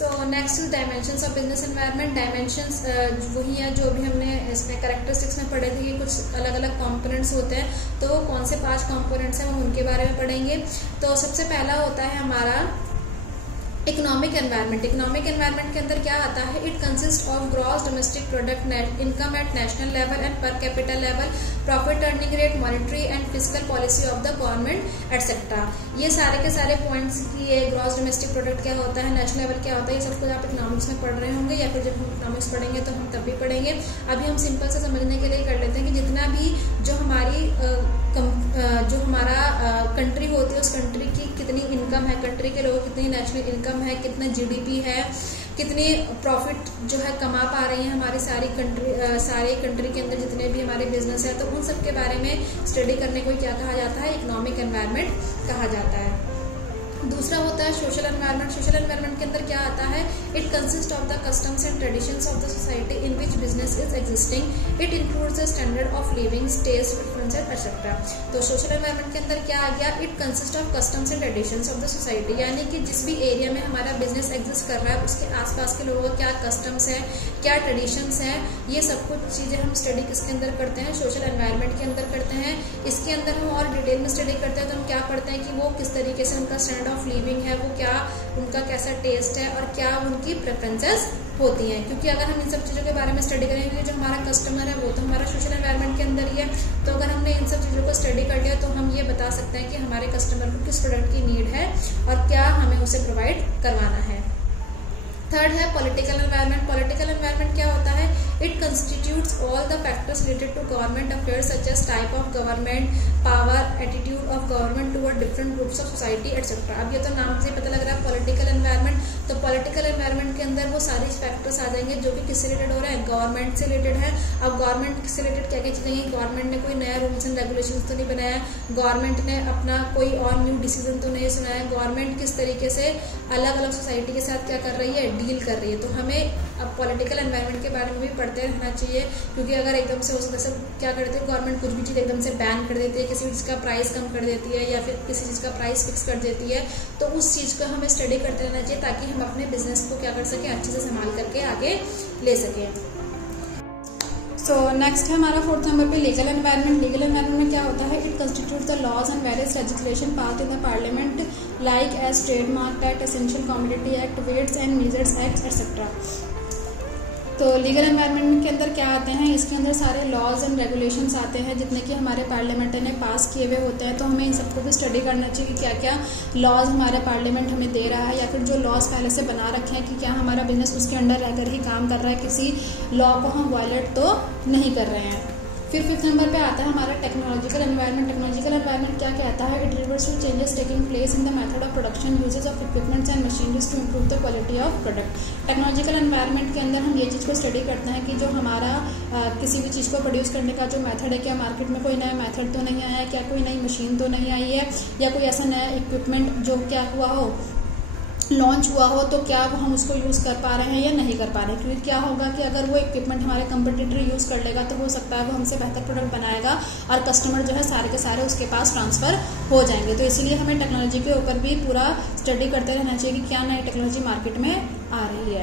So next is dimensions of business environment. Dimensions वही है जो अभी हमने इसमें कैरेक्टरिस्टिक्स में पढ़े थे कि कुछ अलग अलग कंपोनेंट्स होते हैं, तो कौन से 5 कंपोनेंट्स हैं हम उनके बारे में पढ़ेंगे। तो सबसे पहला होता है हमारा इकोनॉमिक एनवायरनमेंट। इकोनॉमिक एनवायरनमेंट के अंदर क्या आता है, it consist of gross domestic product, net income at national level and per capital level, profit earning rate, monetary and fiscal policy of the government etcetera. ये सारे के सारे पॉइंट्स की ये ग्रॉस डोमेस्टिक प्रोडक्ट क्या होता है, नेशनल लेवल क्या होता है, ये सब कुछ आप इकोनॉमिक्स में पढ़ रहे होंगे, या फिर जब हम इकोनॉमिक्स पढ़ेंगे तो हम तब भी पढ़ेंगे। अभी हम सिंपल से समझने के लिए कर लेते हैं कि जितना भी जो हमारी जो हमारा कंट्री होती है उस कंट्री की कितनी इनकम है, कंट्री के लोगों की कितनी नेशनल इनकम है, कितना जीडीपी है, कितनी प्रॉफिट जो है कमा पा रही है हमारी सारी कंट्री के अंदर जितने भी हमारे बिजनेस है, तो उन सब के बारे में स्टडी करने को क्या कहा जाता है, इकोनॉमिक एनवायरनमेंट कहा जाता है। दूसरा होता है सोशल एनवायरनमेंट। सोशल एनवायरनमेंट के अंदर क्या आता है, it consist of the customs and traditions of the society in which business is existing, it includes the standard of living, taste, preference etcetera. तो सोशल एनवायरनमेंट के अंदर क्या आ गया, it consist of customs and traditions of the society, यानी कि जिस भी एरिया में हमारा बिजनेस एग्जिस्ट कर रहा है उसके आसपास के लोगों का क्या कस्टम्स है, क्या ट्रेडिशंस है, ये सब कुछ चीजें हम स्टडी किसके अंदर करते हैं, सोशल एनवायरनमेंट के अंदर करते हैं। इसके अंदर हम और डिटेल में स्टडी करते हैं तो हम क्या पढ़ते हैं कि वो किस तरीके से उनका स्टैंडर्ड ऑफ लिविंग है, वो क्या उनका कैसा टेस्ट है और क्या उनकी प्रेफरेंसेस होती हैं। क्योंकि अगर हम इन सब चीजों के बारे में स्टडी करेंगे, जो हमारा कस्टमर है वो तो हमारा सोशल एनवायरनमेंट के अंदर ही है, तो अगर हमने इन सब चीजों को स्टडी कर लिया तो हम ये बता सकते हैं कि हमारे कस्टमर को किस प्रोडक्ट की नीड है और क्या हमें उसे प्रोवाइड करवाना है। थर्ड है पॉलिटिकल एनवायरनमेंट। पॉलिटिकल एनवायरनमेंट क्या होता है, it constitutes all the factors related to government affairs such as type of government, power, attitude of government toward different groups of society etcetera. अब ये तो नाम से पता लग रहा है पॉलिटिकल एनवायरनमेंट, तो पॉलिटिकल एनवायरनमेंट के अंदर वो सारे फैक्टर्स आ जाएंगे जो कि किससे रिलेटेड हो रहे हैं, गवर्नमेंट से रिलेटेड है। अब गवर्नमेंट से रिलेटेड क्या क्या चीजें, गवर्नमेंट ने कोई नया रूल्स एंड रेगुलेशन तो नहीं बनाया, गवर्नमेंट ने अपना कोई और न्यू डिसीजन तो नहीं सुनाया, गवर्नमेंट किस तरीके से अलग अलग सोसाइटी के साथ क्या कर रही है, डील कर रही है। तो हमें अब पॉलिटिकल एनवायरनमेंट के बारे में भी पढ़ते रहना चाहिए, क्योंकि अगर एकदम से जैसे क्या कर देती है गवर्नमेंट, कुछ भी चीज़ एकदम से बैन कर देती है, किसी चीज़ का प्राइस कम कर देती है या फिर किसी चीज़ का प्राइस फिक्स कर देती है, तो उस चीज़ को हमें स्टडी करते रहना चाहिए ताकि हम अपने बिजनेस को क्या कर सकें, अच्छे से संभाल करके आगे ले सकें। सो नेक्स्ट है हमारा 4th नंबर पे लीगल एनवायरनमेंट। लीगल एनवायरनमेंट में क्या होता है, it constitute the laws and various legislation pass in the parliament like as trademark act, essential commodity act, weights and measures act etcetera. तो legal environment के अंदर क्या आते हैं, इसके अंदर सारे लॉज एंड रेगुलेशंस आते हैं जितने कि हमारे पार्लियामेंट ने पास किए हुए होते हैं। तो हमें इन सबको भी स्टडी करना चाहिए कि क्या क्या लॉज हमारे पार्लियामेंट हमें दे रहा है, या फिर जो लॉज पहले से बना रखे हैं कि क्या हमारा बिजनेस उसके अंडर रहकर ही काम कर रहा है, किसी लॉ को हम वायलेट तो नहीं कर रहे हैं। फिर 5th नंबर पे आता है हमारा टेक्नोलॉजिकल एनवायरनमेंट। टेक्नोलॉजिकल एनवायरनमेंट क्या कहता है, it refers to changes taking place in the method of production, uses of equipments and machineries to improve the quality of product. Technological environment के अंदर हम ये चीज़ को स्टडी करते हैं कि जो हमारा किसी भी चीज़ को प्रोड्यूस करने का जो मेथड है, क्या मार्केट में कोई नया मेथड तो नहीं आया है, क्या कोई नई मशीन तो नहीं आई है, या कोई ऐसा नया इक्विपमेंट जो क्या हुआ हो, लॉन्च हुआ हो, तो क्या वो हम उसको यूज़ कर पा रहे हैं या नहीं कर पा रहे हैं। क्योंकि क्या होगा कि अगर वो इक्विपमेंट हमारे कंपटीटर यूज़ कर लेगा तो हो सकता है वो हमसे बेहतर प्रोडक्ट बनाएगा और कस्टमर जो है सारे के सारे उसके पास ट्रांसफ़र हो जाएंगे। तो इसीलिए हमें टेक्नोलॉजी के ऊपर भी पूरा स्टडी करते रहना चाहिए कि क्या नई टेक्नोलॉजी मार्केट में आ रही है।